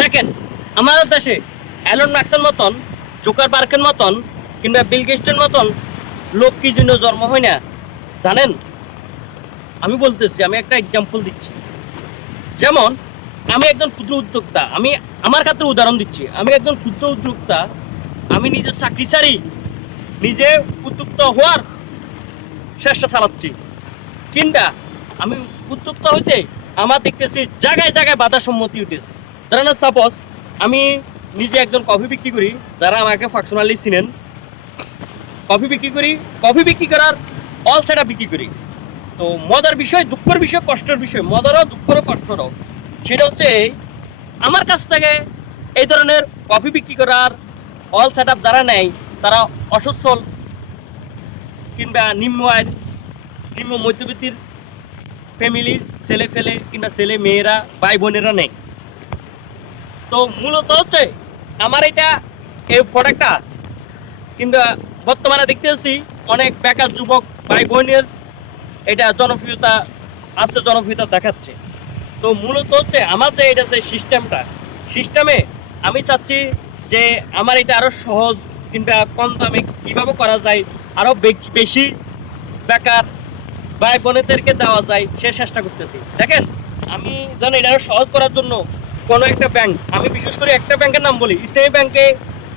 দেখেন আমাদের দেশে অ্যালন মাস্কের মতন, জুকারবার্গের মতন কিংবা বিল গেটসের মতন লোক কি জন্য জন্ম হয় না জানেন? আমি বলতেছি, আমি একটা এক্সাম্পল দিচ্ছি। যেমন আমি একজন ক্ষুদ্র উদ্যোক্তা, আমি আমার ক্ষেত্রে উদাহরণ দিচ্ছি। আমি একজন ক্ষুদ্র উদ্যোক্তা, আমি নিজে চাকরি ছাড়ি নিজে উদ্যোক্তা হওয়ার চেষ্টা চালাচ্ছি। কিংবা আমি উদ্যোক্তা হইতে আমার দেখতেছি জায়গায় জায়গায় বাধা সম্মতি হইতেছে। ধরেন সাপোজ আমি নিজে একজন কফি বিক্রি করি, যারা আমাকে পার্সোনালি চিনেন। কফি বিক্রি করি, কফি বিক্রি করার অল সেট বিক্রি করি। তো মজার বিষয়, দুঃখের বিষয়, কষ্টের বিষয়, মজারও দুঃখেরও কষ্টরও, সেটা হচ্ছে আমার কাছ থেকে এই ধরনের কফি বিক্রি করার অল সেট যারা নেয় তারা অসচ্ছল কিংবা নিম্ন আয়ের, নিম্ন মধ্যবিত্তির ফ্যামিলির ছেলে ফেলে কিংবা ছেলে মেয়েরা, ভাই বোনেরা নেই। তো মূলত হচ্ছে আমার এটা এই প্রোডাক্টটা কিংবা বর্তমানে দেখতেছি অনেক বেকার যুবক ভাই বোনের এটা জনপ্রিয়তা আছে, জনপ্রিয়তা দেখাচ্ছে। তো মূলত হচ্ছে আমার যে এটা যে সিস্টেমে আমি চাচ্ছি যে আমার এটা আরও সহজ কিংবা কম দামে কীভাবে করা যায়, আরও বেশি বেকার ভাই বোনেদেরকে দেওয়া যায় সে চেষ্টা করতেছি। দেখেন আমি যেন এটা আরও সহজ করার জন্য কোনো একটা ব্যাংক, আমি বিশেষ করে একটা ব্যাংকের নাম বলি, ইসলামী ব্যাংকে,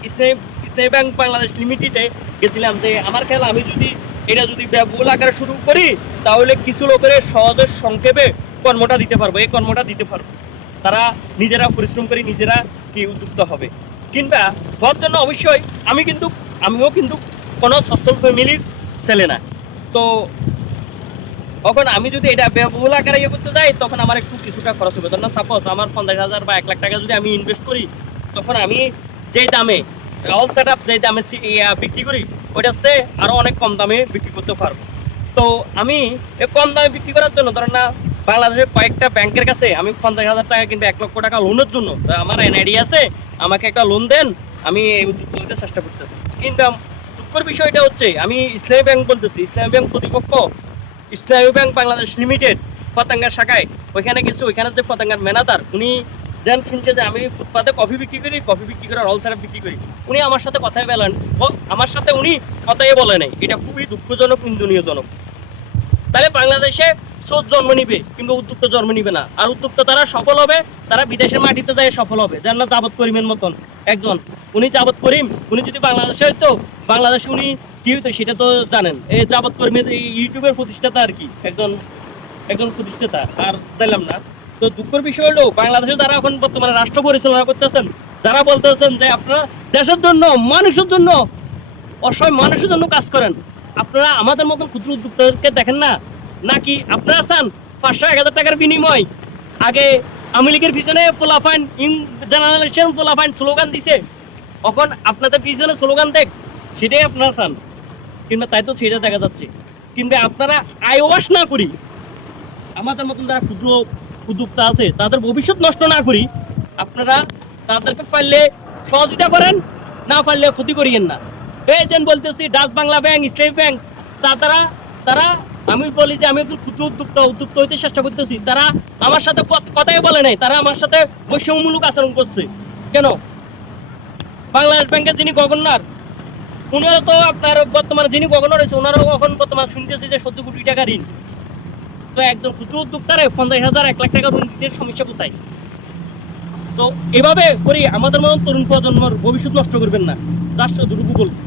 ইসলামী ব্যাংক বাংলাদেশ লিমিটেডে গেছিলাম। যে আমার খেয়াল আমি যদি এটা যদি ব্যবহার আকারে শুরু করি তাহলে কিছু লোকের সহজে সংক্ষেপে কর্মটা দিতে পারবো, এই কর্মটা দিতে পারবো। তারা নিজেরা পরিশ্রম করে নিজেরা কি উদ্যোক্তা হবে। কিংবা হওয়ার জন্য অবশ্যই আমিও কিন্তু কোনো সচ্ছল ফ্যামিলির ছেলে না। তো তখন আমি যদি এটা ব্যবহার আকারে ইয়ে করতে যাই তখন আমার একটু কিছুটা খরচ হবে। ধরুন সাপোজ আমার 50,000 বা 1,00,000 টাকা যদি আমি ইনভেস্ট করি, তখন আমি যেই দামে অল সেট আপ যেই দামে বিক্রি করি ওইটা সে আরও অনেক কম দামে বিক্রি করতে পারবো। তো আমি এই কম দামে বিক্রি করার জন্য ধরেন না বাংলাদেশের কয়েকটা ব্যাংকের কাছে আমি 50,000 টাকা কিংবা 1,00,000 টাকা লোনের জন্য আমার এনআইডি আছে, আমাকে একটা লোন দেন, আমি এই উদ্যোগ করতে চেষ্টা করতেছি। কিন্তু দুঃখের বিষয়টা হচ্ছে আমি ইসলামী ব্যাংক বলতেছি, ইসলামী ব্যাংক প্রতিপক্ষ ইসলামী ব্যাংক বাংলাদেশ লিমিটেড পতেঙ্গার শাখায় ওইখানে গেছি। ওইখানে যে পতেঙ্গার ম্যানেজার উনি যেন শুনছে যে আমি ফুটপাতে কফি বিক্রি করি, কফি বিক্রি করার অল সেট বিক্রি করি, উনি আমার সাথে কথাই বলেন, আমার সাথে উনি কথাই বলে নাই। এটা খুবই দুঃখজনক, নিন্দনীয়জনক। তাহলে বাংলাদেশে সোচ জন্ম নিবে কিন্তু উদ্যোক্তা জন্ম নিবে না। আর উদ্যোক্তা তারা সফল হবে, তারা বিদেশের মাটিতে যায় সফল হবে। যেন না জাভেদ করিমের মতন একজন, উনি জাভেদ করিম, উনি যদি বাংলাদেশে হইতো, বাংলাদেশে উনি কি হইতো সেটা তো জানেন। এই জাভেদ করিমের এই ইউটিউবের প্রতিষ্ঠাতা আর কি, একজন প্রতিষ্ঠাতা, আর জানলাম না। তো দুঃখের বিষয় হলো বাংলাদেশে যারা এখন বর্তমানে রাষ্ট্র পরিচালনা করতেছেন, যারা বলতেছেন যে আপনারা দেশের জন্য, মানুষের জন্য, অসহায় মানুষের জন্য কাজ করেন, আপনারা আমাদের মতন ক্ষুদ্র উদ্যোক্তাদেরকে দেখেন না? নাকি আপনারা চান 500-1,000 টাকার বিনিময়? আগে আওয়ামী লীগের পিছনে পোলাফাইন জেনারেশন পোলাফাইন স্লোগান দিছে, এখন আপনাদের পিছনে স্লোগান দেখ, সেটাই আপনারা চান। কিংবা তাই তো সেটা দেখা যাচ্ছে। কিংবা আপনারা আইওয়াশ না করি, আমাদের মতন যারা ক্ষুদ্র উদ্যোক্তা আছে তাদের ভবিষ্যৎ নষ্ট না করি, আপনারা তাদেরকে পারলে সহযোগিতা করেন, না পারলে ক্ষতি করিয়েন না। এই যেন বলতেছি ডাচ বাংলা ব্যাংক, ইসলামী ব্যাংক, তারা আমি বলি যে আমি একটু ক্ষুদ্র উদ্যোক্তা হইতে চেষ্টা করতেছি, তারা আমার সাথে কথাই বলে নাই, তারা আমার সাথে বৈষম্যমূলক আচরণ করছে। কেন? বাংলাদেশ ব্যাংকের যিনি গভর্নর, উনিও তো আপনার বর্তমানে যিনি গভর্নর হয়েছে ওনারাও এখন বর্তমানে শুনতেছি যে 70 কোটি টাকা ঋণ। তো একদম ক্ষুদ্র উদ্যোক্তারে 50,000 1,00,000 টাকা ঋণ দিতে সমস্যা কোথায়? তো এভাবে করি আমাদের মতন তরুণ প্রজন্মর ভবিষ্যৎ নষ্ট করবেন না, জাস্ট দুটুকু বলবো।